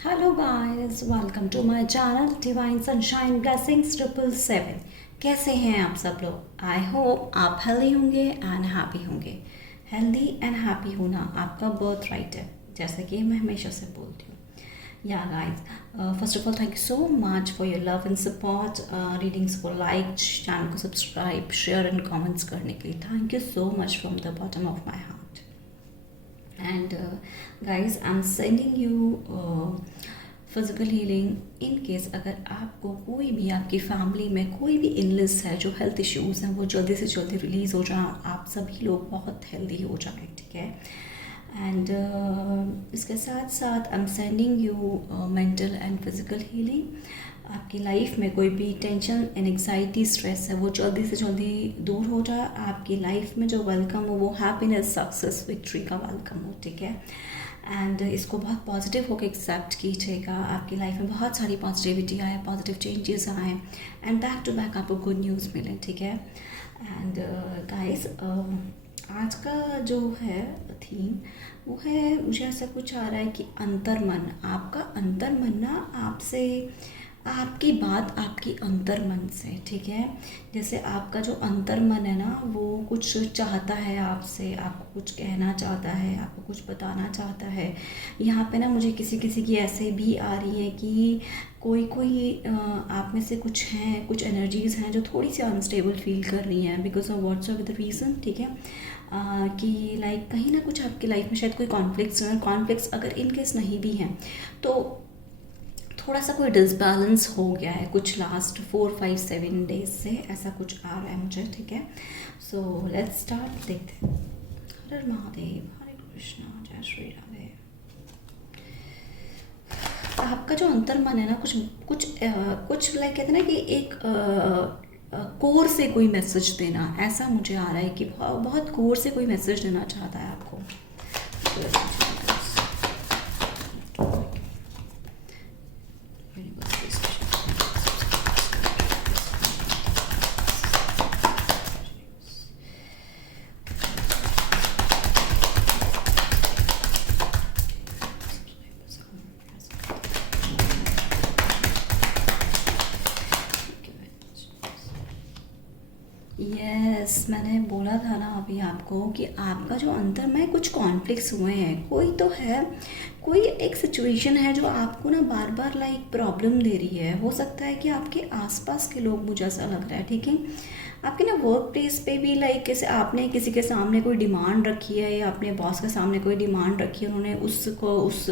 Hello guys, welcome to my channel divine sunshine blessings 777। कैसे हैं आप सब लोग? आई होप आप हेल्दी होंगे एंड हैप्पी होंगे। हेल्दी एंड हैप्पी होना आपका बर्थ राइट है, जैसे कि मैं हमेशा से बोलती हूँ। या guys, first of all thank you so much for your love and support, readings को लाइक, चैनल को सब्सक्राइब, शेयर एंड कमेंट्स करने के लिए thank you so much from the bottom of my heart. And guys, I'm sending you physical healing in case अगर आपको कोई भी आपकी फैमिली में कोई भी इलनेस है, जो हेल्थ इश्यूज़ हैं वो जल्दी से जल्दी रिलीज़ हो जाए, आप सभी लोग बहुत हेल्दी हो जाए, ठीक है। एंड इसके साथ साथ I am sending you mental and physical healing. आपकी लाइफ में कोई भी टेंशन, एंग्जाइटी, स्ट्रेस है वो जल्दी से जल्दी दूर हो जाए। आपकी लाइफ में जो वेलकम हो वो हैप्पीनेस, सक्सेस, विक्ट्री का वेलकम हो, ठीक है। एंड इसको बहुत पॉजिटिव होकर एक्सेप्ट कीजिएगा। आपकी लाइफ में बहुत सारी पॉजिटिविटी आए, पॉजिटिव चेंजेस आए एंड बैक टू बैक आपको गुड न्यूज़ मिले, ठीक है। एंड गाइस, आज का जो है थीम वो है, मुझे ऐसा कुछ आ रहा है कि अंतर्मन, आपका अंतर्मन ना आपसे, आपकी बात आपकी अंतर्मन से, ठीक है। जैसे आपका जो अंतर्मन है ना वो कुछ चाहता है आपसे, आपको कुछ कहना चाहता है, आपको कुछ बताना चाहता है। यहाँ पे ना मुझे किसी किसी की ऐसे भी आ रही है कि कोई कोई आप में से कुछ हैं, कुछ एनर्जीज़ हैं जो थोड़ी सी अनस्टेबल फील कर रही हैं because of WhatsApp the reason, ठीक है। कि लाइक कहीं ना कुछ आपकी लाइफ में शायद कोई कॉन्फ्लिक्ट्स अगर इन केस नहीं भी हैं तो थोड़ा सा कोई डिसबैलेंस हो गया है कुछ लास्ट 4-5-7 डेज से, ऐसा कुछ आ रहा है मुझे, ठीक है। सो लेट्स स्टार्ट, देखते हैं। हर महादेव, हरे कृष्णा, जय श्री राधे। आपका जो अंतर्मन है ना कुछ कुछ कुछ लाइक कहते हैं ना कि एक कोर से कोई मैसेज देना, ऐसा मुझे आ रहा है कि बहुत कोर से कोई मैसेज देना चाहता है आपको। यस, मैंने बोला था ना अभी आपको कि आपका जो अंतर में कुछ कॉन्फ्लिक्ट्स हुए हैं, कोई तो है, कोई एक सिचुएशन है जो आपको ना बार बार लाइक प्रॉब्लम दे रही है। हो सकता है कि आपके आसपास के लोग, मुझे ऐसा लग रहा है, ठीक है। आपके ना वर्क प्लेस पे भी लाइक कैसे आपने किसी के सामने कोई डिमांड रखी है या अपने बॉस के सामने कोई डिमांड रखी है, उन्होंने उसको, उस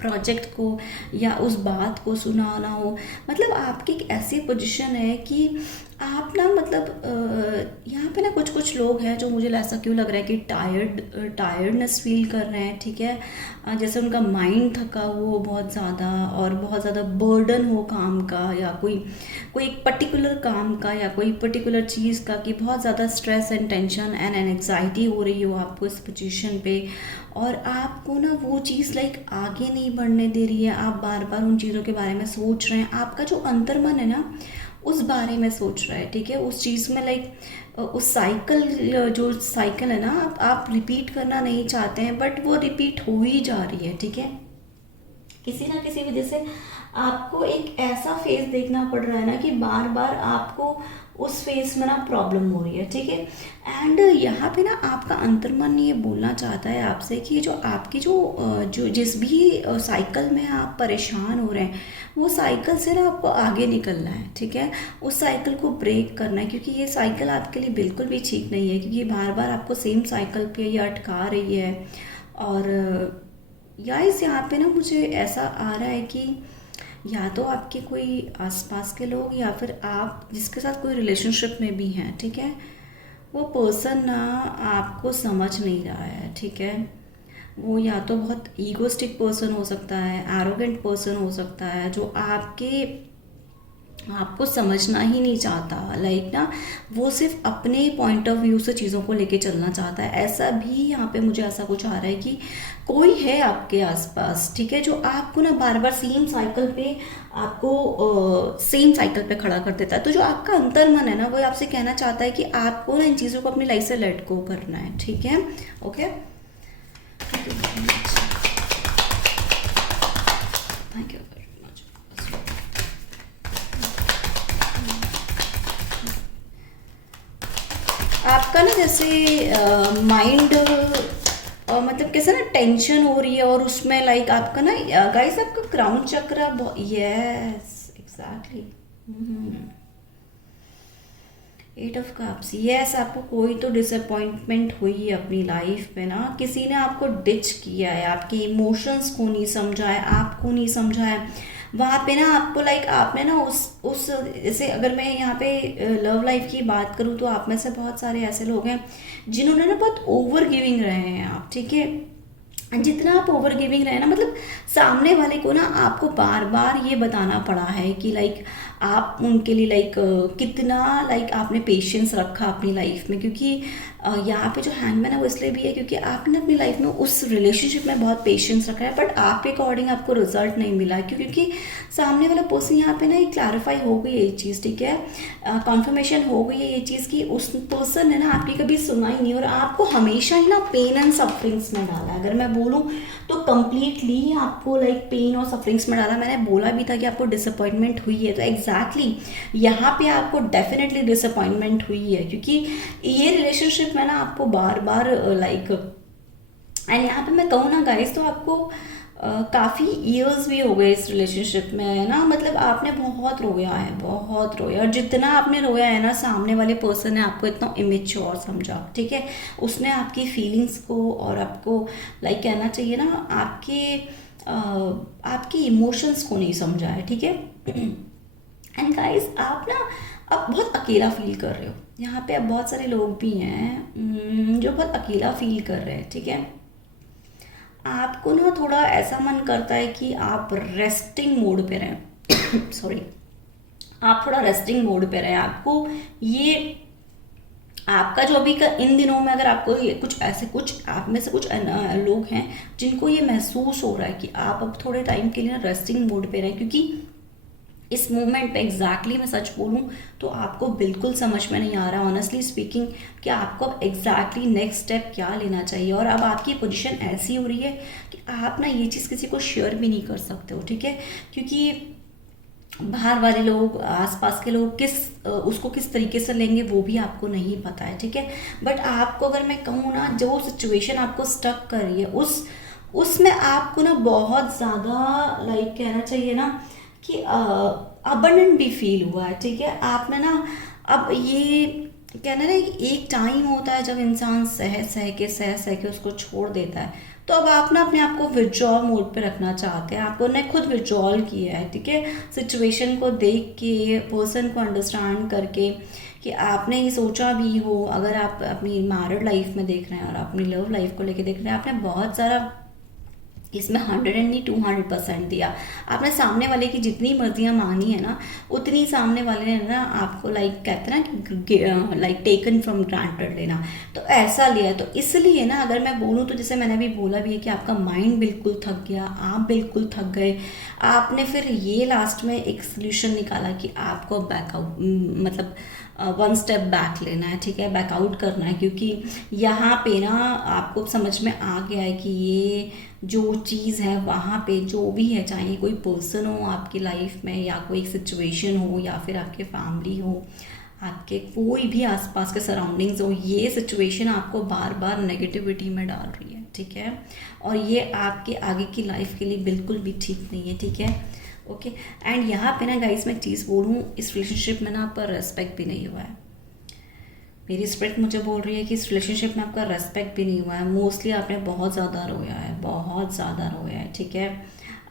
प्रोजेक्ट को या उस बात को सुना ना हो। मतलब आपकी एक ऐसी पोजीशन है कि आप ना मतलब यहाँ पे ना कुछ कुछ लोग हैं जो मुझे ऐसा क्यों लग रहा है कि टायर्डनेस फील कर रहे हैं, ठीक है। जैसे उनका माइंड थका हो बहुत ज़्यादा और बहुत ज़्यादा बर्डन हो काम का या कोई कोई एक पर्टिकुलर काम का या कोई पर्टिकुलर चीज़ का, कि बहुत ज़्यादा stress and tension and anxiety हो रही हो आपको इस पोजीशन पे, और आपको ना वो चीज़ लाइक आगे नहीं बढ़ने दे रही है। आप बार बार उन चीज़ों के बारे में सोच रहे हैं, आपका जो अंतर्मन है ना उस बारे में सोच रहा है, ठीक है। उस चीज़ में लाइक उस साइकिल, जो साइकिल है ना आप रिपीट करना नहीं चाहते हैं बट वो रिपीट हो ही जा रही है, ठीक है। किसी ना किसी वजह से आपको एक ऐसा फेस देखना पड़ रहा है ना कि बार बार आपको उस फेस में ना प्रॉब्लम हो रही है, ठीक है। एंड यहाँ पे ना आपका अंतर्मन ये बोलना चाहता है आपसे कि जो आपकी जो जिस भी साइकिल में आप परेशान हो रहे हैं वो साइकिल से ना आपको आगे निकलना है, ठीक है। उस साइकिल को ब्रेक करना है, क्योंकि ये साइकिल आपके लिए बिल्कुल भी ठीक नहीं है, क्योंकि बार बार आपको सेम साइकिल पे ये अटका रही है। और गाइस यहाँ पे ना मुझे ऐसा आ रहा है कि या तो आपके कोई आसपास के लोग या फिर आप जिसके साथ कोई रिलेशनशिप में भी हैं, ठीक है, वो पर्सन ना आपको समझ नहीं रहा है, ठीक है। वो या तो बहुत ईगोस्टिक पर्सन हो सकता है, एरोगेंट पर्सन हो सकता है, जो आपको समझना ही नहीं चाहता, लाइक ना वो सिर्फ अपने पॉइंट ऑफ व्यू से चीज़ों को लेके चलना चाहता है। ऐसा भी यहाँ पे मुझे ऐसा कुछ आ रहा है कि कोई है आपके आसपास, ठीक है, जो आपको ना बार बार सेम साइकिल पे आपको सेम साइकिल पे खड़ा कर देता है। तो जो आपका अंतर्मन है ना वो आपसे कहना चाहता है कि आपको ना इन चीज़ों को अपनी लाइफ से लेट गो करना है, ठीक है। ओके, ऐसे माइंड मतलब कैसे ना टेंशन हो रही है, और उसमें लाइक आपका ना गाइस आपका क्राउन चक्र, yes exactly, 8 of cups, yes आपको कोई तो डिसअपॉइंटमेंट हुई है अपनी लाइफ में ना, किसी ने आपको डिच किया है, आपके इमोशंस को नहीं समझा है, आपको नहीं समझा है वहाँ पे ना आपको लाइक आपने ना उस जैसे अगर मैं यहाँ पे लव लाइफ की बात करूँ तो आप में से बहुत सारे ऐसे लोग हैं जिन्होंने ना बहुत ओवर गिविंग रहे हैं आप, ठीक है। जितना आप ओवर गिविंग रहे ना, मतलब सामने वाले को ना आपको बार बार ये बताना पड़ा है कि लाइक आप उनके लिए लाइक कितना लाइक आपने पेशेंस रखा अपनी लाइफ में, क्योंकि यहाँ पे जो हैंगमैन है वो इसलिए भी है क्योंकि आपने अपनी लाइफ में उस रिलेशनशिप में बहुत पेशेंस रखा है, बट आपके अकॉर्डिंग आपको रिजल्ट नहीं मिला क्योंकि सामने वाला पर्सन यहाँ पे ना ये क्लैरिफाई हो गई है ये चीज़, ठीक है, कॉन्फर्मेशन हो गई है ये चीज़ कि उस पर्सन ने ना आपकी कभी सुना ही नहीं और आपको हमेशा ही ना पेन एंड सफरिंग्स में डाला है। अगर मैं बोलूँ तो कंप्लीटली आपको लाइक पेन और सफरिंग्स में डाला। मैंने बोला भी था कि आपको डिसअपॉइंटमेंट हुई है, तो एग्जैक्टली यहाँ पे आपको डेफिनेटली डिसअपॉइंटमेंट हुई है क्योंकि ये रिलेशनशिप में ना आपको बार बार लाइक, एंड यहाँ पे मैं कहूँ ना गाइस तो आपको काफ़ी ईयर्स भी हो गए इस रिलेशनशिप में ना, मतलब आपने बहुत रोया है, बहुत रोया, और जितना आपने रोया है ना सामने वाले पर्सन ने आपको इतना इमेच्योर समझा, ठीक है, उसने आपकी फीलिंग्स को और आपको लाइक कहना चाहिए ना आपके इमोशंस को नहीं समझा है, ठीक है। एंड गाइस आप ना अब बहुत अकेला फील कर रहे हो, यहाँ पे अब बहुत सारे लोग भी हैं जो बहुत अकेला फील कर रहे हैं, ठीक है। आपको ना थोड़ा ऐसा मन करता है कि आप रेस्टिंग मोड पे रहें सॉरी, आप थोड़ा रेस्टिंग मोड पे रहें। आपको ये आपका जो अभी का इन दिनों में अगर आपको ये कुछ ऐसे कुछ आप में से कुछ लोग हैं जिनको ये महसूस हो रहा है कि आप अब थोड़े टाइम के लिए ना रेस्टिंग मोड पे रहें, क्योंकि इस मोमेंट पे एग्जैक्टली मैं सच बोलूँ तो आपको बिल्कुल समझ में नहीं आ रहा ऑनेस्टली स्पीकिंग कि आपको अब एग्जैक्टली नेक्स्ट स्टेप क्या लेना चाहिए। और अब आपकी पोजीशन ऐसी हो रही है कि आप ना ये चीज़ किसी को शेयर भी नहीं कर सकते हो, ठीक है, क्योंकि बाहर वाले लोग आसपास के लोग उसको किस तरीके से लेंगे वो भी आपको नहीं पता है, ठीक है। बट आपको अगर मैं कहूँ ना जो सिचुएशन आपको स्टक कर रही है उसमें आपको ना बहुत ज़्यादा लाइक कहना चाहिए ना कि अबंडेंट भी फील हुआ है, ठीक है। आपने ना अब ये कहना ना एक टाइम होता है जब इंसान सह के उसको छोड़ देता है, तो अब आप ना अपने आप को विड्रॉ मोड पे रखना चाहते हैं, आपको ने खुद विड्रॉल किया है, ठीक है, सिचुएशन को देख के पर्सन को अंडरस्टैंड करके कि आपने ये सोचा भी हो, अगर आप अपनी मैरिड लाइफ में देख रहे हैं और अपनी लव लाइफ को लेके देख रहे हैं, आपने बहुत सारा इसमें 100 नहीं 200% दिया। आपने सामने वाले की जितनी मर्जियाँ मांगी है ना उतनी सामने वाले ने ना आपको लाइक कहते हैं ना कि लाइक टेकन फ्रॉम ग्रांटेड लेना, तो ऐसा लिया है। तो इसलिए ना अगर मैं बोलूँ तो जैसे मैंने अभी बोला भी है कि आपका माइंड बिल्कुल थक गया, आप बिल्कुल थक गए, आपने फिर ये लास्ट में एक सोल्यूशन निकाला कि आपको बैकआउट मतलब 1 स्टेप बैक लेना है, ठीक है, बैकआउट करना है, क्योंकि यहाँ पे ना आपको समझ में आ गया है कि ये जो चीज़ है वहाँ पे जो भी है, चाहे कोई पर्सन हो आपकी लाइफ में या कोई सिचुएशन हो या फिर आपके फैमिली हो, आपके कोई भी आसपास के सराउंडिंग्स हो, ये सिचुएशन आपको बार बार नेगेटिविटी में डाल रही है, ठीक है, और ये आपके आगे की लाइफ के लिए बिल्कुल भी ठीक नहीं है, ठीक है, ओके। एंड यहाँ पे ना गाइस मैं एक चीज़ बोलूँ, इस रिलेशनशिप में ना आपका रेस्पेक्ट भी नहीं हुआ है। मेरी स्पिरिट मुझे बोल रही है कि इस रिलेशनशिप में आपका रेस्पेक्ट भी नहीं हुआ है। मोस्टली आपने बहुत ज़्यादा रोया है, बहुत ज़्यादा रोया है, ठीक है।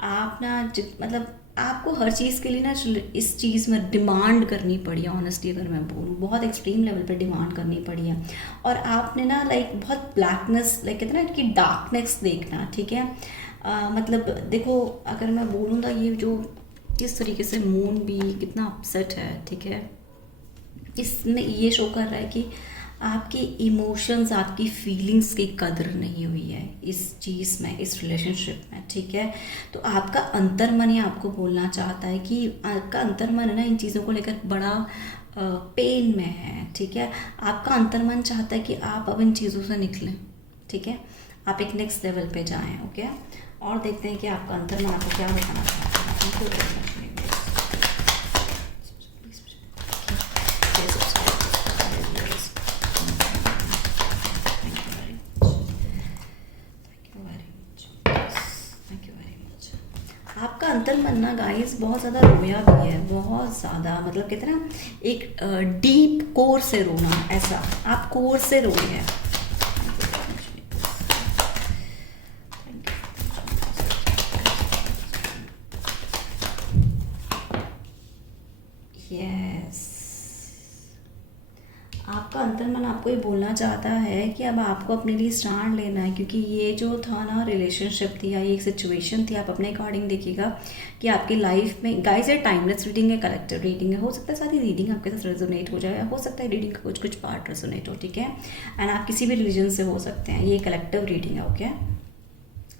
आप ना मतलब आपको हर चीज़ के लिए ना इस चीज़ में डिमांड करनी पड़ी है, ऑनेस्टली अगर मैं बोलूँ बहुत एक्सट्रीम लेवल पे डिमांड करनी पड़ी है, और आपने ना लाइक बहुत ब्लैकनेस लाइक कहते हैं ना कि डार्कनेस देखना, ठीक है। मतलब देखो अगर मैं बोलूँ तो ये जो किस तरीके से मून भी कितना अपसेट है, ठीक है, इसमें ये शो कर रहा है कि आपके इमोशंस आपकी फीलिंग्स की कदर नहीं हुई है इस चीज़ में, इस रिलेशनशिप में, ठीक है। तो आपका अंतर्मन ही आपको बोलना चाहता है कि आपका अंतर्मन है ना इन चीज़ों को लेकर बड़ा पेन में है, ठीक है। आपका अंतर्मन चाहता है कि आप अब इन चीज़ों से निकलें, ठीक है, आप एक नेक्स्ट लेवल पे जाएं, ओके। और देखते हैं कि आपका अंतर्मन आपको क्या बताना चाहता है। आपका अंतर मन ना गाइस बहुत ज़्यादा रोया भी है, बहुत ज़्यादा, मतलब कहते हैं ना एक डीप कोर से रोना, ऐसा आप कोर से रोए हैं। यस, आपका अंतर्मन आपको ये बोलना चाहता है कि अब आपको अपने लिए स्टैंड लेना है, क्योंकि ये जो था ना रिलेशनशिप थी या ये एक सिचुएशन थी, आप अपने अकॉर्डिंग देखिएगा कि आपकी लाइफ में गाइस ये टाइमलेस रीडिंग है, कलेक्टिव रीडिंग है, हो सकता है सारी रीडिंग आपके साथ रेजोनेट हो जाए, हो सकता है रीडिंग का कुछ कुछ पार्ट रेजोनेट हो, ठीक है। एंड आप किसी भी रिलीजन से हो सकते हैं, ये कलेक्टिव रीडिंग है, ओके,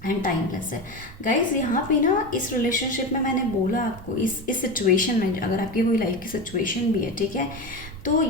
एंड टाइमलेस है गाइज। यहाँ पे ना इस रिलेशनशिप में मैंने बोला आपको, इस सिचुएशन में अगर आपकी कोई लाइफ की सिचुएशन भी है, ठीक है, तो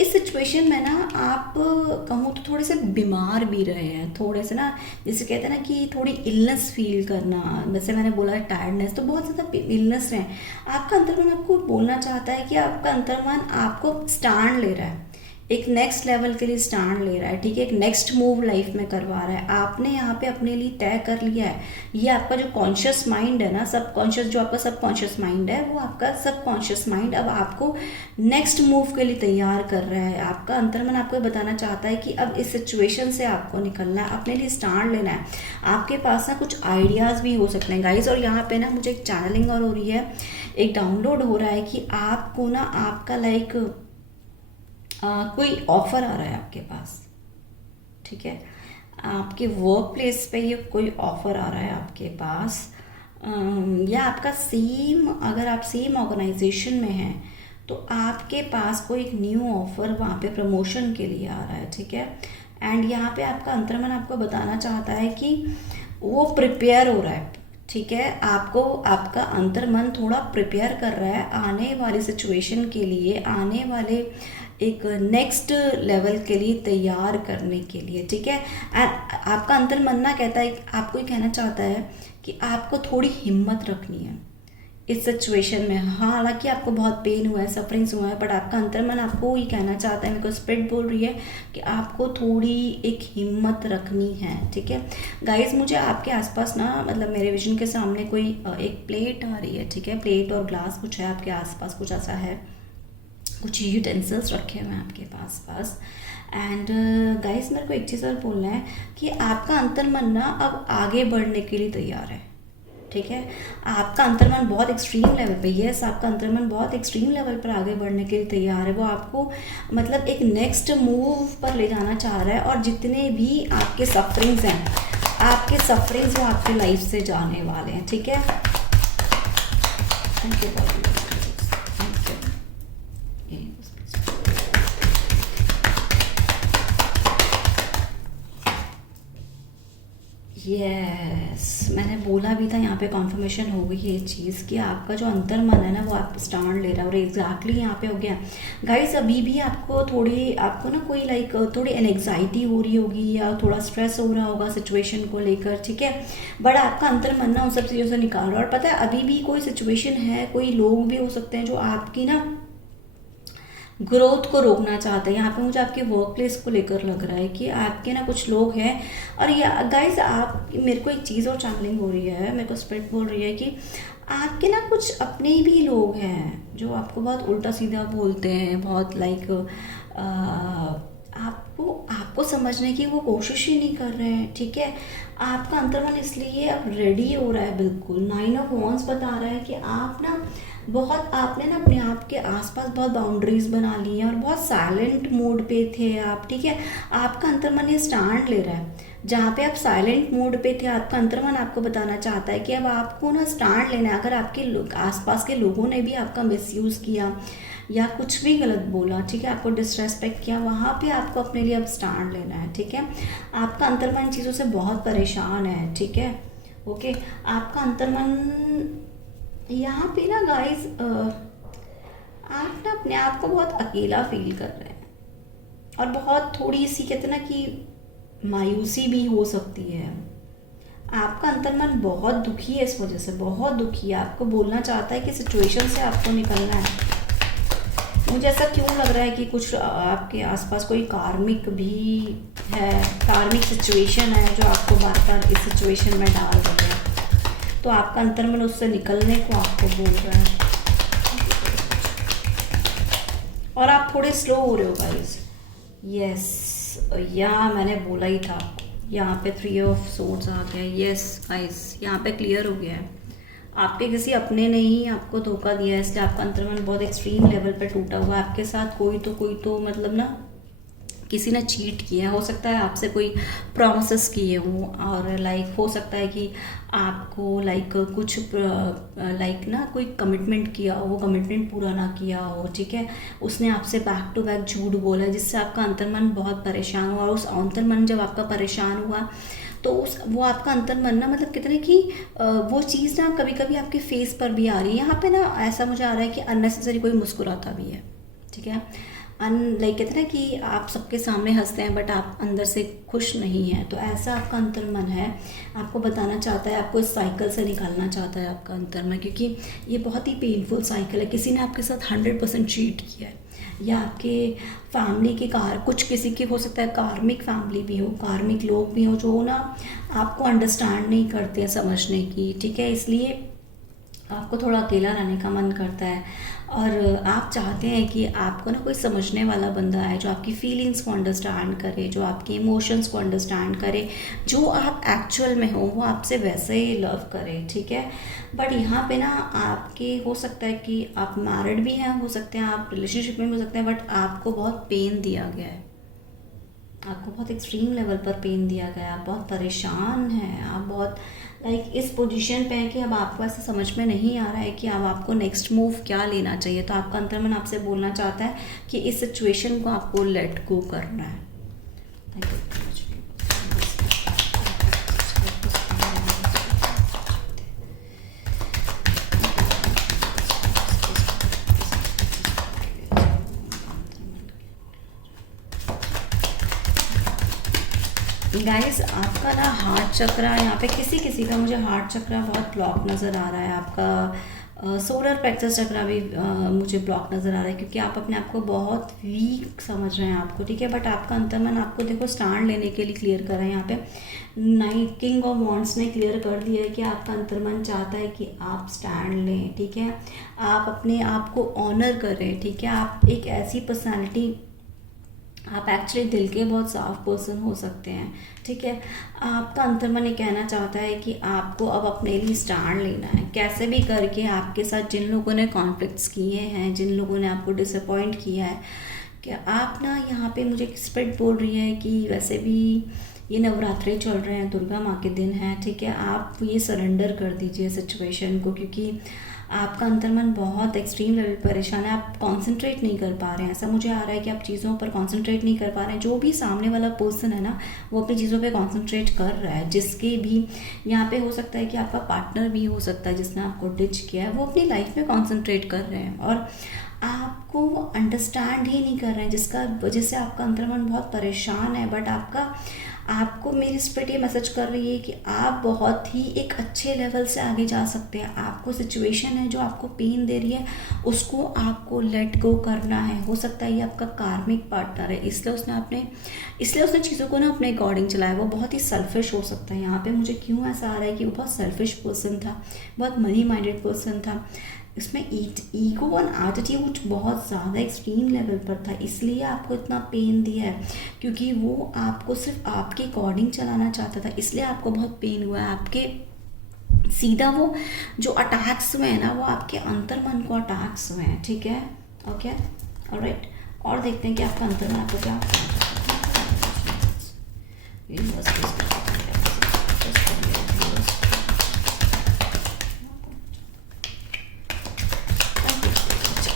इस सिचुएशन में ना आप कहूँ तो थोड़े से बीमार भी रहे हैं, थोड़े से ना, जैसे कहते हैं ना कि थोड़ी इलनेस फील करना, जैसे मैंने बोला टायर्डनेस, तो बहुत ज़्यादा इलनेस है। आपका अंतर्मन आपको बोलना चाहता है कि आपका अंतर्मन आपको स्टैंड ले रहा है, एक नेक्स्ट लेवल के लिए स्टैंड ले रहा है, ठीक है, एक नेक्स्ट मूव लाइफ में करवा रहा है। आपने यहाँ पे अपने लिए तय कर लिया है, ये आपका जो कॉन्शियस माइंड है ना, सबकॉन्शियस, जो आपका सबकॉन्शियस माइंड है, वो आपका सबकॉन्शियस माइंड अब आपको नेक्स्ट मूव के लिए तैयार कर रहा है। आपका अंतर्मन आपको बताना चाहता है कि अब इस सिचुएशन से आपको निकलना है, अपने लिए स्टैंड लेना है। आपके पास ना कुछ आइडियाज़ भी हो सकते हैं गाइज, और यहाँ पे ना मुझे एक चैनलिंग और हो रही है, एक डाउनलोड हो रहा है कि आपको ना आपका लाइक कोई ऑफ़र आ रहा है आपके पास, ठीक है, आपके वर्क प्लेस पे ये कोई ऑफ़र आ रहा है आपके पास, या आपका सेम, अगर आप सेम ऑर्गेनाइजेशन में हैं तो आपके पास कोई एक न्यू ऑफ़र वहाँ पे प्रमोशन के लिए आ रहा है, ठीक है। एंड यहाँ पे आपका अंतर्मन आपको बताना चाहता है कि वो प्रिपेयर हो रहा है, ठीक है, आपको आपका अंतर्मन थोड़ा प्रिपेयर कर रहा है आने वाली सिचुएशन के लिए, आने वाले एक नेक्स्ट लेवल के लिए तैयार करने के लिए, ठीक है। आपका अंतर्मन ना कहता है, आपको ये कहना चाहता है कि आपको थोड़ी हिम्मत रखनी है इस सिचुएशन में। हाँ, हालांकि आपको बहुत पेन हुआ है, सफरिंग्स हुआ है, बट आपका अंतर्मन आपको ये कहना चाहता है, मेरे को स्पिरिट बोल रही है कि आपको थोड़ी एक हिम्मत रखनी है, ठीक है। गाइस, मुझे आपके आसपास ना, मतलब मेरे विजन के सामने कोई एक प्लेट आ रही है, ठीक है, प्लेट और ग्लास कुछ है आपके आसपास, कुछ ऐसा है, कुछ यूटेंसिल्स रखे हुए हैं आपके पास। एंड गाइस, मेरे को एक चीज़ और बोलना है कि आपका अंतर्मन ना अब आगे बढ़ने के लिए तैयार है, ठीक है। आपका अंतर्मन बहुत एक्सट्रीम लेवल पे, यस, आपका अंतर्मन बहुत एक्सट्रीम लेवल पर आगे बढ़ने के लिए तैयार है। वो आपको मतलब एक नेक्स्ट मूव पर ले जाना चाह रहा है, और जितने भी आपके सफरिंग्स हैं, आपके सफरिंग्स वो आपके लाइफ से जाने वाले हैं, ठीक है। थैंक यू, यस, मैंने बोला भी था, यहाँ पे कॉन्फर्मेशन हो गई है ये चीज़ कि आपका जो अंतर्मन है ना वो आप स्टैंड ले रहा है, और एग्जैक्टली यहाँ पे हो गया गाइस। अभी भी आपको ना कोई लाइक थोड़ी एंग्जाइटी हो रही होगी, या थोड़ा स्ट्रेस हो रहा होगा सिचुएशन को लेकर, ठीक है, बट आपका अंतर्मन ना उन सब चीज़ों से निकाल रहा है। और पता है, अभी भी कोई सिचुएशन है, कोई लोग भी हो सकते हैं जो आपकी ना ग्रोथ को रोकना चाहते हैं। यहाँ पे मुझे आपके वर्क प्लेस को लेकर लग रहा है कि आपके ना कुछ लोग हैं, और या गाइस, आप, मेरे को एक चीज़ और चैनलिंग हो रही है, मेरे को स्पिरिट बोल रही है कि आपके ना कुछ अपने भी लोग हैं जो आपको बहुत उल्टा सीधा बोलते हैं, बहुत लाइक आपको समझने की वो कोशिश ही नहीं कर रहे हैं, ठीक है। आपका अंतर्मन इसलिए अब रेडी हो रहा है, बिल्कुल 9 ऑफ वॉन्ड्स बता रहा है कि आपने ना अपने आप के आसपास बहुत बाउंड्रीज बना ली हैं, और बहुत साइलेंट मोड पे थे आप, ठीक है। आपका अंतर्मन ये स्टैंड ले रहा है, जहाँ पे आप साइलेंट मोड पे थे, आपका अंतर्मन आपको बताना चाहता है कि अब आपको ना स्टैंड लेना है। अगर आपके आसपास के लोगों ने भी आपका मिसयूज़ किया या कुछ भी गलत बोला, ठीक है, आपको डिसरेस्पेक्ट किया, वहाँ पे आपको अपने लिए अब स्टैंड लेना है, ठीक है। आपका अंतर्मन चीज़ों से बहुत परेशान है, ठीक है, ओके। आपका अंतर्मन यहाँ पे ना गाइस, आप ना अपने आप को बहुत अकेला फील कर रहे हैं, और बहुत थोड़ी सी कहते ना कि मायूसी भी हो सकती है। आपका अंतर्मन बहुत दुखी है, इस वजह से बहुत दुखी है, आपको बोलना चाहता है कि सिचुएशन से आपको निकलना है। मुझे ऐसा क्यों लग रहा है कि कुछ आपके आसपास कोई कार्मिक भी है, कार्मिक सिचुएशन है जो आपको बार बार इस सिचुएशन में डाल रही है। तो आपका अंतर्मन उससे निकलने को आपको बोल रहा है, और आप थोड़े स्लो हो रहे हो गाइस। यस, यहाँ मैंने बोला ही था, यहाँ पे 3 ऑफ सोर्ड्स आ गया। यस गाइस, यहाँ पे क्लियर हो गया है, आपके किसी अपने ने ही आपको धोखा दिया है, इसलिए आपका अंतर्मन बहुत एक्सट्रीम लेवल पे टूटा हुआ है। आपके साथ कोई तो मतलब ना किसी ने चीट किया है, हो सकता है आपसे कोई प्रॉमिसेस किए हों, और लाइक हो सकता है कि आपको लाइक कुछ लाइक ना कोई कमिटमेंट किया हो, वो कमिटमेंट पूरा ना किया हो, ठीक है। उसने आपसे बैक टू बैक झूठ बोला है, जिससे आपका अंतर्मन बहुत परेशान हुआ, और उस अंतर्मन जब आपका परेशान हुआ तो वो आपका अंतर्मन ना मतलब कितने कि वो चीज़ ना कभी कभी आपके फेस पर भी आ रही है। यहाँ पे ना ऐसा मुझे आ रहा है कि अननेसेसरी कोई मुस्कुराता भी है, ठीक है। लाइक कहते हैं ना कि आप सबके सामने हंसते हैं बट आप अंदर से खुश नहीं हैं, तो ऐसा आपका अंतर्मन है, आपको बताना चाहता है, आपको इस साइकिल से निकालना चाहता है आपका अंतर्मन, क्योंकि ये बहुत ही पेनफुल साइकिल है। किसी ने आपके साथ 100% चीट किया है, या आपके फैमिली के कुछ किसी की हो सकता है कार्मिक फैमिली भी हो, कार्मिक लोग भी हो जो ना आपको अंडरस्टैंड नहीं करते हैं समझने की, ठीक है। इसलिए आपको थोड़ा अकेला रहने का मन करता है, और आप चाहते हैं कि आपको ना कोई समझने वाला बंदा है जो आपकी फीलिंग्स को अंडरस्टैंड करे, जो आपके इमोशंस को अंडरस्टैंड करे, जो आप एक्चुअल में हो वो आपसे वैसे ही लव करे, ठीक है। बट यहाँ पे ना आपके हो सकता है कि आप मैरिड भी हैं, हो सकते हैं आप रिलेशनशिप में भी हो सकते हैं, बट आपको बहुत पेन दिया गया है, आपको बहुत एक्सट्रीम लेवल पर पेन दिया गया, आप बहुत परेशान हैं, आप बहुत लाइक इस पोजीशन पे हैं कि अब आपको ऐसा समझ में नहीं आ रहा है कि अब आपको नेक्स्ट मूव क्या लेना चाहिए। तो आपका अंतर्मन आपसे बोलना चाहता है कि इस सिचुएशन को आपको लेट गो करना है। Thank you. गाइस, आपका ना हार्ट चक्रा, यहाँ पे किसी किसी का मुझे हार्ट चक्रा बहुत ब्लॉक नज़र आ रहा है, आपका सोलर प्लेक्सस चक्रा भी मुझे ब्लॉक नज़र आ रहा है, क्योंकि आप अपने आप को बहुत वीक समझ रहे हैं आपको, ठीक है। बट आपका अंतर्मन आपको देखो स्टैंड लेने के लिए क्लियर कर रहा है। यहाँ पे नाइट किंग ऑफ वॉन्ड्स ने क्लियर कर दिया है कि आपका अंतर्मन चाहता है कि आप स्टैंड लें, ठीक है, आप अपने आप को ऑनर करें, ठीक है। आप एक ऐसी पर्सनैलिटी, आप एक्चुअली दिल के बहुत साफ पर्सन हो सकते हैं, ठीक है। आपका अंतर्मन ये कहना चाहता है कि आपको अब अपने लिए स्टैंड लेना है, कैसे भी करके आपके साथ जिन लोगों ने कॉन्फ्लिक्ट्स किए हैं, जिन लोगों ने आपको डिसअपॉइंट किया है, कि आप ना यहाँ पे मुझे स्पिरिट बोल रही है कि वैसे भी ये नवरात्रे चल रहे हैं, दुर्गा माँ के दिन हैं, ठीक है। आप ये सरेंडर कर दीजिए सिचुएशन को, क्योंकि आपका अंतर्मन बहुत एक्सट्रीम लेवल परेशान है, आप कंसंट्रेट नहीं कर पा रहे हैं। ऐसा मुझे आ रहा है कि आप चीज़ों पर कंसंट्रेट नहीं कर पा रहे हैं। जो भी सामने वाला पर्सन है ना, वो अपनी चीज़ों पे कंसंट्रेट कर रहा है, जिसके भी यहाँ पे हो सकता है कि आपका पार्टनर भी हो सकता है जिसने आपको डिच किया है, वो अपनी लाइफ में कंसंट्रेट कर रहे हैं और आपको वो अंडरस्टैंड ही नहीं कर रहे हैं, जिसका वजह से आपका अंतर्मन बहुत परेशान है। बट आपको मेरी स्पिरिट ये मैसेज कर रही है कि आप बहुत ही एक अच्छे लेवल से आगे जा सकते हैं। आपको सिचुएशन है जो आपको पेन दे रही है, उसको आपको लेट गो करना है। हो सकता है ये आपका कार्मिक पार्टनर है, इसलिए उसने चीज़ों को ना अपने अकॉर्डिंग चलाया। वो बहुत ही सेल्फिश हो सकता है। यहाँ पे मुझे क्यों ऐसा आ रहा है कि वो बहुत सेल्फिश पर्सन था, बहुत मनी माइंडेड पर्सन था, इसमें ईगो और एटीट्यूड बहुत ज़्यादा एक्सट्रीम लेवल पर था, इसलिए आपको इतना पेन दिया है, क्योंकि वो आपको सिर्फ आपके अकॉर्डिंग चलाना चाहता था, इसलिए आपको बहुत पेन हुआ है। आपके सीधा वो जो अटैक्स हुए हैं ना, वो आपके अंतर्मन को अटैक्स हुए हैं, ठीक है। ओके, ऑलराइट, और देखते हैं कि आपका अंतर्मन आपको क्या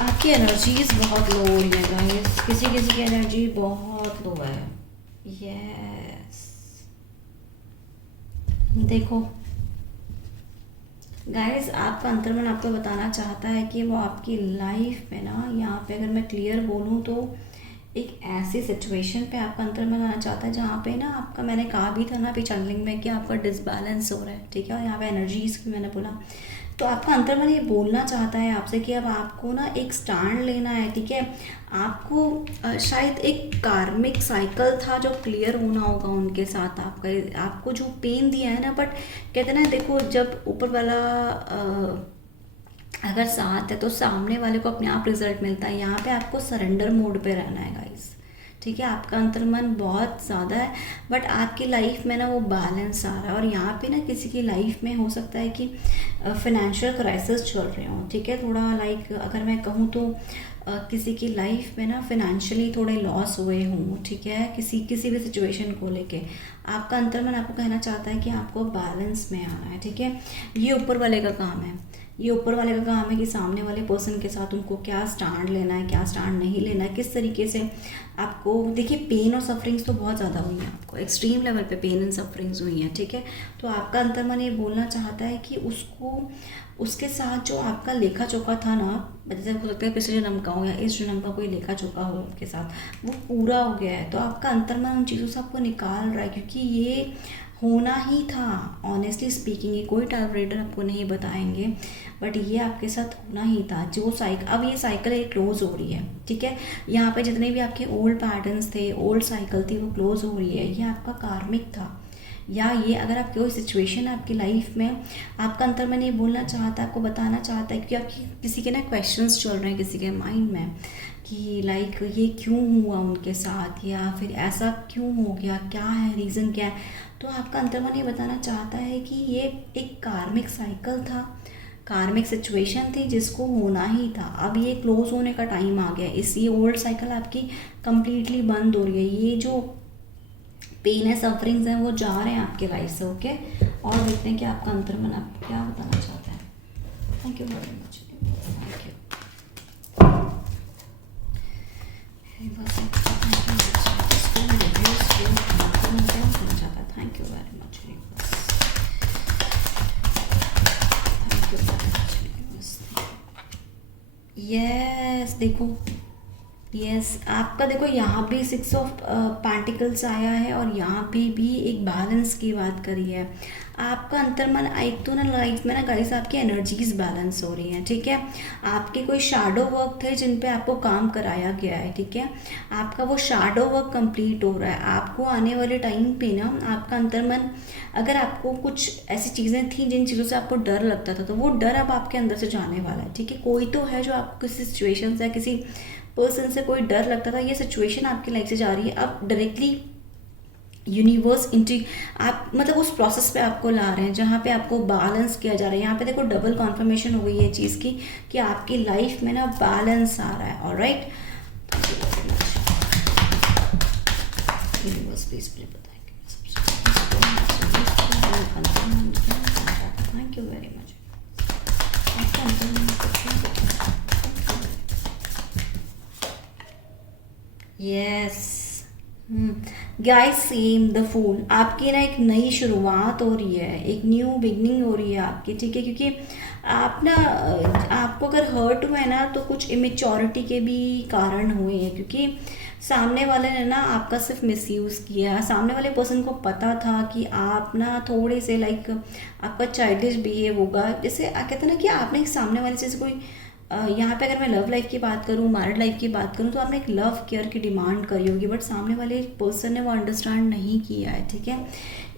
आपकी एनर्जीज बहुत लो हो रही है गाइस, किसी की एनर्जी बहुत लो है। यस, देखो गाइस, आपका अंतर्मन आपको बताना चाहता है कि वो आपकी लाइफ में ना, यहाँ पे अगर मैं क्लियर बोलूँ तो एक ऐसी सिचुएशन पे आपका अंतर्मन आना चाहता है जहाँ पे ना आपका, मैंने कहा भी था ना अभी चैनलिंग में कि आपका डिसबैलेंस हो रहा है, ठीक है। और यहाँ पे एनर्जीज की मैंने बोला तो आपका अंतर्मन ये बोलना चाहता है आपसे कि अब आपको ना एक स्टैंड लेना है, ठीक है। आपको शायद एक कार्मिक साइकिल था जो क्लियर होना होगा उनके साथ। आपका आपको जो पेन दिया है ना, बट कहते हैं ना, देखो जब ऊपर वाला अगर साथ है तो सामने वाले को अपने आप रिजल्ट मिलता है। यहाँ पे आपको सरेंडर मोड पे रहना है गाइस, ठीक है। आपका अंतर्मन बहुत ज़्यादा है, बट आपकी लाइफ में ना वो बैलेंस आ रहा है। और यहाँ पे ना किसी की लाइफ में हो सकता है कि फिनेंशियल क्राइसिस चल रहे हो, ठीक है। थोड़ा लाइक अगर मैं कहूँ तो किसी की लाइफ में ना फिनेंशियली थोड़े लॉस हुए हों, ठीक है, किसी किसी भी सिचुएशन को लेके आपका अंतर्मन आपको कहना चाहता है कि आपको बैलेंस में आना है, ठीक है। ये ऊपर वाले का काम है, ये ऊपर वाले का काम है कि सामने वाले पर्सन के साथ उनको क्या स्टैंड लेना है, क्या स्टैंड नहीं लेना है, किस तरीके से आपको। देखिए पेन और सफरिंग्स तो बहुत ज़्यादा हुई हैं, आपको एक्सट्रीम लेवल पे पेन एंड सफरिंग्स हुई हैं, ठीक है। तो आपका अंतर्मन ये बोलना चाहता है कि उसको उसके साथ जो आपका लेखा जोखा था ना, जैसे हो सकता है पिछले जन्म का हो या इस जन्म का कोई लेखा जोखा हो उनके साथ, वो पूरा हो गया है। तो आपका अंतर्मन उन चीज़ों से आपको निकाल रहा है, क्योंकि ये होना ही था। ऑनेस्टली स्पीकिंग, ये कोई टाइप रीडर आपको नहीं बताएंगे, बट ये आपके साथ होना ही था। जो साइकिल, अब ये साइकिल एक क्लोज हो रही है, ठीक है। यहाँ पे जितने भी आपके ओल्ड पैटर्न्स थे, ओल्ड साइकिल थी, वो क्लोज हो रही है। ये आपका कार्मिक था, या ये अगर आपकी कोई सिचुएशन है आपकी लाइफ में, आपका अंतर्मन ये बोलना चाहता है, आपको बताना चाहता है कि आपकी किसी के ना क्वेश्चंस चल रहे हैं किसी के माइंड में कि लाइक ये क्यों हुआ उनके साथ, या फिर ऐसा क्यों हो गया, क्या है रीज़न, क्या है। तो आपका अंतर्मन ये बताना चाहता है कि ये एक कार्मिक साइकिल था, कार्मिक सिचुएशन थी जिसको होना ही था। अब ये क्लोज होने का टाइम आ गया, इस ये ओल्ड साइकिल आपकी कंप्लीटली बंद हो रही है। ये जो पेन है, सफरिंग्स हैं, वो जा रहे हैं आपके लाइफ से, ओके। और देखते हैं कि आपका अंतर्मन आपको क्या बताना चाहता है। Thank you very much, thank you. Thank you very much, thank you very much. Yes, देखो, यस आपका देखो यहाँ भी 6 ऑफ पेंटिकल्स आया है, और यहाँ पे भी एक बैलेंस की बात करी है। आपका अंतर्मन एक तो ना लाइफ में ना गाइस आपकी एनर्जीज बैलेंस हो रही हैं, ठीक है। आपके कोई शैडो वर्क थे जिन पे आपको काम कराया गया है, ठीक है। आपका वो शैडो वर्क कंप्लीट हो रहा है। आपको आने वाले टाइम पे ना आपका अंतर्मन, अगर आपको कुछ ऐसी चीज़ें थी जिन चीज़ों से आपको डर लगता था, तो वो डर अब आपके अंदर से जाने वाला है, ठीक है। कोई तो है जो आपको किसी सिचुएशन से, किसी पर्सन से कोई डर लगता था, ये सिचुएशन आपकी लाइफ से जा रही है। अब डायरेक्टली यूनिवर्स इंटी आप मतलब उस प्रोसेस पे आपको ला रहे हैं जहाँ पे आपको बैलेंस किया जा रहा है। यहाँ पे देखो डबल कॉन्फर्मेशन हो गई है चीज़ की कि आपकी लाइफ में ना बैलेंस आ रहा है। ऑलराइट, यूनिवर्स प्लीज बताएंगे। Thank you very much. Yes guys, same the फूल, आपकी ना एक नई शुरुआत हो रही है, एक न्यू बिगनिंग हो रही है आपकी, ठीक है। क्योंकि आप ना, आपको अगर हर्ट हुआ है ना तो कुछ इमेच्योरिटी के भी कारण हुए हैं, क्योंकि सामने वाले ने ना आपका सिर्फ मिसयूज़ किया। सामने वाले पर्सन को पता था कि आप ना थोड़े से लाइक आपका चाइल्डिश बिहेव होगा। जैसे कहते हैं ना कि आपने सामने वाले से कोई यहाँ पे अगर मैं लव लाइफ की बात करूँ, मैरिड लाइफ की बात करूँ, तो आपने एक लव केयर की डिमांड करी होगी, बट सामने वाले पर्सन ने वो अंडरस्टैंड नहीं किया है, ठीक है।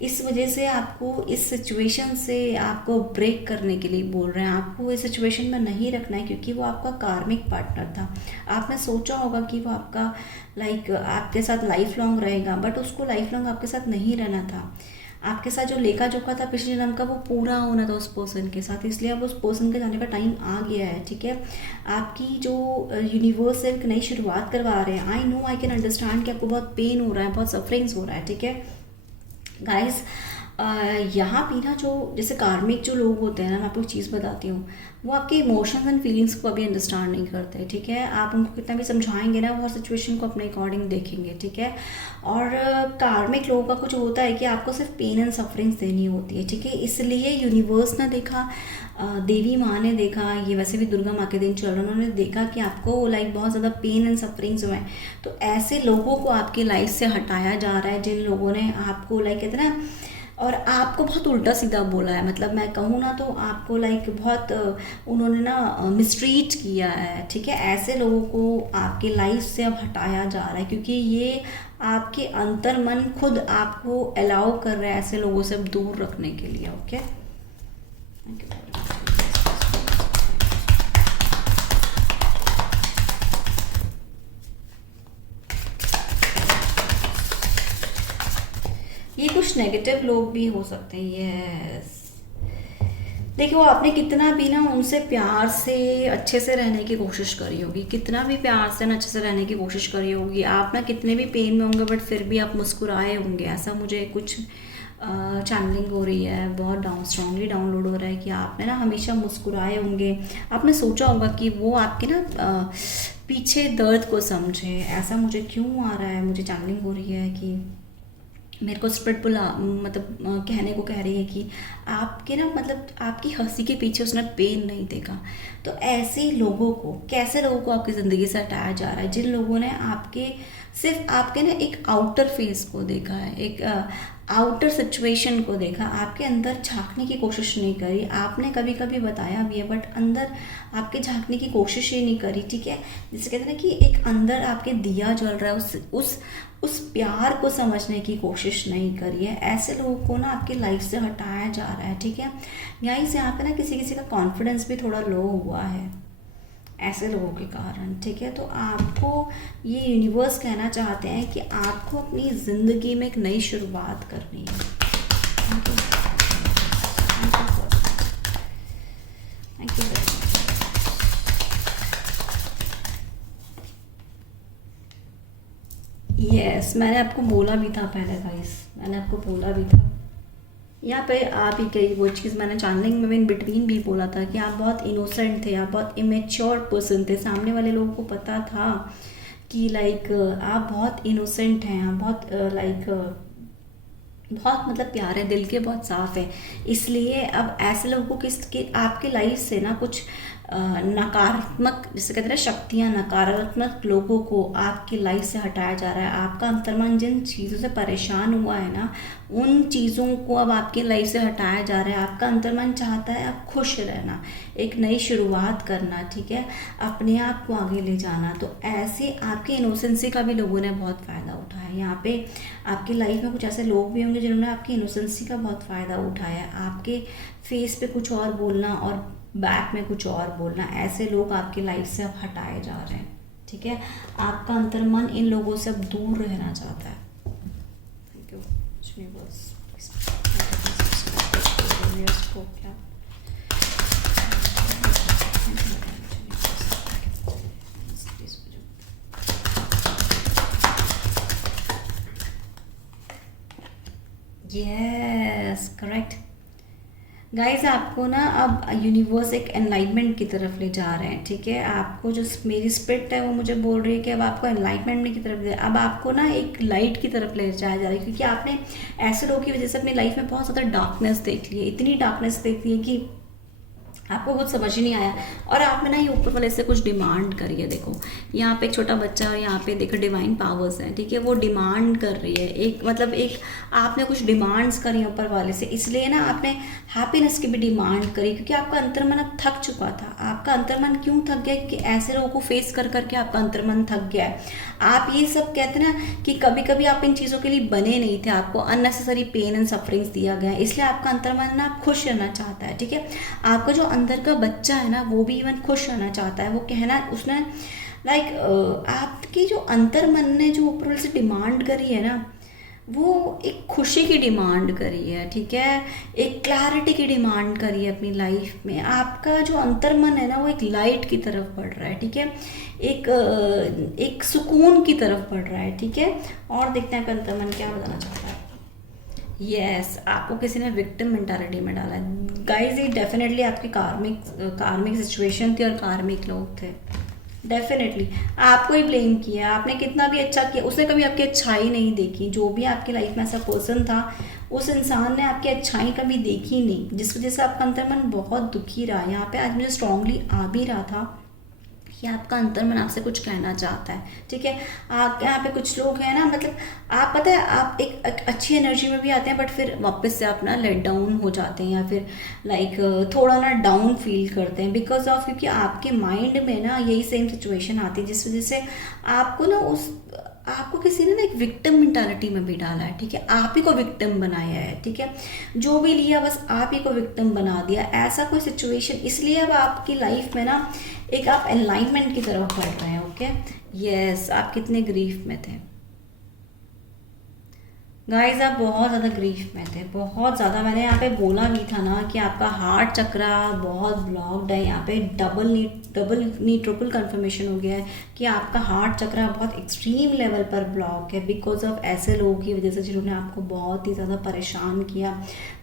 इस वजह से आपको इस सिचुएशन से आपको ब्रेक करने के लिए बोल रहे हैं। आपको इस सिचुएशन में नहीं रखना है, क्योंकि वो आपका कार्मिक पार्टनर था। आपने सोचा होगा कि वो आपका लाइक आपके साथ लाइफ लॉन्ग रहेगा, बट उसको लाइफ लॉन्ग आपके साथ नहीं रहना था। आपके साथ जो लेखा जोखा था पिछले जन्म का, वो पूरा होना था उस पर्सन के साथ, इसलिए अब उस पर्सन के जाने का टाइम आ गया है, ठीक है। आपकी जो यूनिवर्स है एक नई शुरुआत करवा रहे हैं। I know, I can understand कि आपको बहुत पेन हो रहा है, बहुत सफरिंग्स हो रहा है, ठीक है गाइस। यहाँ भी ना जो जैसे कार्मिक जो लोग होते हैं ना, मैं आपको चीज़ बताती हूँ, वो आपके इमोशंस एंड फीलिंग्स को अभी अंडरस्टैंड नहीं करते, ठीक है। आप उनको कितना भी समझाएंगे ना, वो सिचुएशन को अपने अकॉर्डिंग देखेंगे, ठीक है। और कार्मिक लोगों का कुछ होता है कि आपको सिर्फ पेन एंड सफरिंग्स देनी होती है, ठीक है। इसलिए यूनिवर्स ने देखा, देवी माँ ने देखा, ये वैसे भी दुर्गा माँ के दिन चल रहे हैं, उन्होंने देखा कि आपको लाइक बहुत ज़्यादा पेन एंड सफरिंग्स हुए हैं। तो ऐसे लोगों को आपकी लाइफ से हटाया जा रहा है जिन लोगों ने आपको लाइक कहते हैं ना और आपको बहुत उल्टा सीधा बोला है, मतलब मैं कहूँ ना तो आपको लाइक बहुत उन्होंने ना मिसट्रीट किया है, ठीक है। ऐसे लोगों को आपके लाइफ से अब हटाया जा रहा है, क्योंकि ये आपके अंतर मन खुद आपको अलाउ कर रहा है ऐसे लोगों से अब दूर रखने के लिए। Okay, thank you. ये कुछ नेगेटिव लोग भी हो सकते हैं। यस, देखो आपने कितना भी ना उनसे प्यार से अच्छे से रहने की कोशिश करी होगी, कितना भी प्यार से ना अच्छे से रहने की कोशिश करी होगी, आप ना कितने भी पेन में होंगे बट फिर भी आप मुस्कुराए होंगे, ऐसा मुझे कुछ चैनलिंग हो रही है, बहुत स्ट्रांगली डाउनलोड हो रहा है कि आपने ना हमेशा मुस्कुराए होंगे। आपने सोचा होगा कि वो आपके ना पीछे दर्द को समझे, ऐसा मुझे क्यों आ रहा है, मुझे चैनलिंग हो रही है कि मेरे को स्प्रिट बुला मतलब कहने को कह रही है कि आपके ना मतलब आपकी हंसी के पीछे उसने पेन नहीं देखा। तो ऐसे लोगों को, कैसे लोगों को आपकी ज़िंदगी से हटाया जा रहा है, जिन लोगों ने आपके सिर्फ आपके ना एक आउटर फेस को देखा है, एक आउटर सिचुएशन को देखा, आपके अंदर झांकने की कोशिश नहीं करी। आपने कभी कभी बताया भी है बट अंदर आपके झांकने की कोशिश ही नहीं करी, ठीक है। जिसे कहते हैं ना कि एक अंदर आपके दिया जल रहा है, उस प्यार को समझने की कोशिश नहीं करी है। ऐसे लोगों को ना आपकी लाइफ से हटाया जा रहा है, ठीक है। गाइस यहाँ पे ना किसी किसी का कॉन्फिडेंस भी थोड़ा लो हुआ है ऐसे लोगों के कारण, ठीक है। तो आपको ये यूनिवर्स कहना चाहते हैं कि आपको अपनी ज़िंदगी में एक नई शुरुआत करनी है। Thank you, thank you very much. Yes, मैंने आपको बोला भी था पहले गाइस, मैंने आपको बोला भी था यहाँ पे। आप ही कही वो चीज़ मैंने चैनलिंग में इन बिटवीन भी बोला था कि आप बहुत इनोसेंट थे, आप बहुत इमेच्योर पर्सन थे। सामने वाले लोगों को पता था कि लाइक आप बहुत इनोसेंट हैं, आप बहुत लाइक बहुत मतलब प्यारे दिल के, बहुत साफ है। इसलिए अब ऐसे लोगों को आपके लाइफ से ना कुछ नकारात्मक, जिसे कहते हैं शक्तियाँ, नकारात्मक लोगों को आपकी लाइफ से हटाया जा रहा है। आपका अंतर्मन जिन चीज़ों से परेशान हुआ है ना, उन चीज़ों को अब आपकी लाइफ से हटाया जा रहा है। आपका अंतर्मन चाहता है आप खुश रहना, एक नई शुरुआत करना, ठीक है, अपने आप को आगे ले जाना। तो ऐसे आपके इनोसेंसी का भी लोगों ने बहुत फ़ायदा उठाया। यहाँ पे आपकी लाइफ में कुछ ऐसे लोग भी होंगे जिन्होंने आपकी इनोसेंसी का बहुत फ़ायदा उठाया। आपके फेस पे कुछ और बोलना और बैक में कुछ और बोलना, ऐसे लोग आपकी लाइफ से अब हटाए जा रहे हैं, ठीक है। आपका अंतर्मन इन लोगों से अब दूर रहना चाहता है। Thank you universe. Yes, correct guys. आपको ना अब यूनिवर्स एक एनलाइटमेंट की तरफ ले जा रहे हैं, ठीक है। आपको जो मेरी स्पिरिट है वो मुझे बोल रही है कि अब आपको एनलाइटमेंट की तरफ ले, अब आपको ना एक लाइट की तरफ ले जाया जा रहा है, क्योंकि आपने ऐसे लोगों की वजह से अपनी लाइफ में बहुत ज़्यादा डार्कनेस देख ली है, इतनी डार्कनेस देख ली है कि आपको कुछ समझ ही नहीं आया। और आपने ना ये ऊपर वाले से कुछ डिमांड करी है। देखो यहाँ पे एक छोटा बच्चा और यहाँ पे देखो डिवाइन पावर्स हैं, ठीक है, वो डिमांड कर रही है, एक मतलब एक आपने कुछ डिमांड्स करी ऊपर वाले से, इसलिए ना आपने हैप्पीनेस की भी डिमांड करी, क्योंकि आपका अंतर्मन अब थक चुका था। आपका अंतर्मन क्यों थक गया? क्योंकि ऐसे लोगों को फेस कर करके आपका अंतर्मन थक गया है। आप ये सब कहते हैं ना कि कभी कभी आप इन चीज़ों के लिए बने नहीं थे, आपको अननेसेसरी पेन एंड सफरिंग्स दिया गया है, इसलिए आपका अंतर्मन ना खुश रहना चाहता है, ठीक है। आपका जो अंदर का बच्चा है ना वो भी इवन खुश रहना चाहता है। वो कहना उसने लाइक आपकी जो अंतर्मन ने जो ऊपर से डिमांड करी है ना, वो एक खुशी की डिमांड करी है, ठीक है, एक क्लैरिटी की डिमांड करी है अपनी लाइफ में। आपका जो अंतर्मन है ना वो एक लाइट की तरफ बढ़ रहा है, ठीक है, एक सुकून की तरफ बढ़ रहा है, ठीक है। और देखते हैं अंतर्मन क्या बताना चाहता है। यस, आपको किसी ने विक्टिम मेंटालिटी में डाला है गाइज। ये डेफिनेटली आपकी कार्मिक सिचुएशन थी और कार्मिक लोग थे, डेफिनेटली आपको ही ब्लेम किया। आपने कितना भी अच्छा किया, उसने कभी आपकी अच्छाई नहीं देखी। जो भी आपकी लाइफ में ऐसा पर्सन था, उस इंसान ने आपकी अच्छाई कभी देखी नहीं, जिस वजह से आपका अंतर्मन बहुत दुखी रहा। यहाँ पे आज मुझे स्ट्रांगली आ भी रहा था कि आपका अंतर्मन आपसे कुछ कहना चाहता है, ठीक है। आप यहाँ पे कुछ लोग हैं ना, मतलब आप पता है आप एक अच्छी एनर्जी में भी आते हैं, बट फिर वापस से आप ना लेट डाउन हो जाते हैं, या फिर लाइक थोड़ा ना डाउन फील करते हैं बिकॉज ऑफ, क्योंकि आपके माइंड में ना यही सेम सिचुएशन आती है जिस वजह से आपको ना आपको किसी ने ना एक विक्टिम मेंटालिटी में भी डाला है, ठीक है। आप ही को विक्टिम बनाया है, ठीक है। जो भी लिया बस आप ही को विक्टिम बना दिया, ऐसा कोई सिचुएशन। इसलिए अब आपकी लाइफ में ना एक आप अलाइनमेंट की तरफ बढ़ रहे हैं, ओके। यस, आप कितने ग्रीफ में थे गाइस, आप बहुत ज़्यादा ग्रीफ में थे, बहुत ज़्यादा। मैंने यहाँ पे बोला भी था ना कि आपका हार्ट चक्रा बहुत ब्लॉक्ड है। यहाँ पे डबल नी ट्रिपल कंफर्मेशन हो गया है कि आपका हार्ट चक्रा बहुत एक्सट्रीम लेवल पर ब्लॉक है बिकॉज ऑफ ऐसे लोगों की वजह से जिन्होंने आपको बहुत ही ज़्यादा परेशान किया,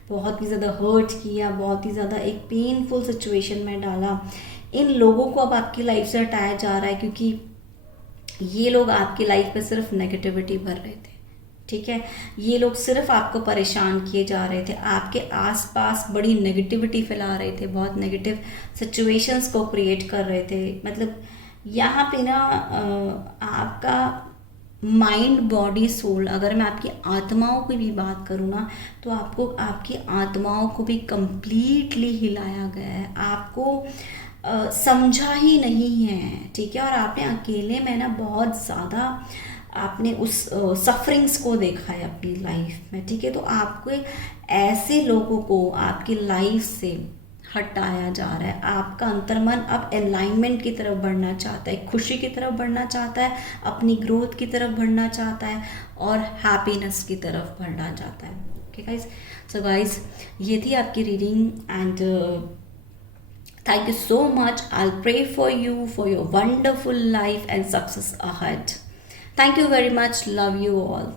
बहुत ही ज़्यादा हर्ट किया, बहुत ही ज़्यादा एक पेनफुल सिचुएशन में डाला। इन लोगों को अब आपकी लाइफ से हटाया जा रहा है क्योंकि ये लोग आपकी लाइफ में सिर्फ नेगेटिविटी भर रहे थे, ठीक है। ये लोग सिर्फ आपको परेशान किए जा रहे थे, आपके आसपास बड़ी नेगेटिविटी फैला रहे थे, बहुत नेगेटिव सिचुएशंस को क्रिएट कर रहे थे। मतलब यहाँ पे ना आपका माइंड बॉडी सोल, अगर मैं आपकी आत्माओं की भी बात करूँ ना, तो आपको आपकी आत्माओं को भी कंप्लीटली हिलाया गया है, आपको समझा ही नहीं है, ठीक है। और आपने अकेले में ना बहुत ज़्यादा आपने उस सफरिंग्स को देखा है अपनी लाइफ में, ठीक है। तो आपको ऐसे लोगों को आपकी लाइफ से हटाया जा रहा है। आपका अंतर्मन अब अलाइनमेंट की तरफ बढ़ना चाहता है, खुशी की तरफ बढ़ना चाहता है, अपनी ग्रोथ की तरफ बढ़ना चाहता है और हैप्पीनेस की तरफ बढ़ना चाहता है, ओके गाइज। सो गाइज, ये थी आपकी reading and thank you so much. I'll pray for you for your wonderful life and success ahead. Thank you very much. Love you all.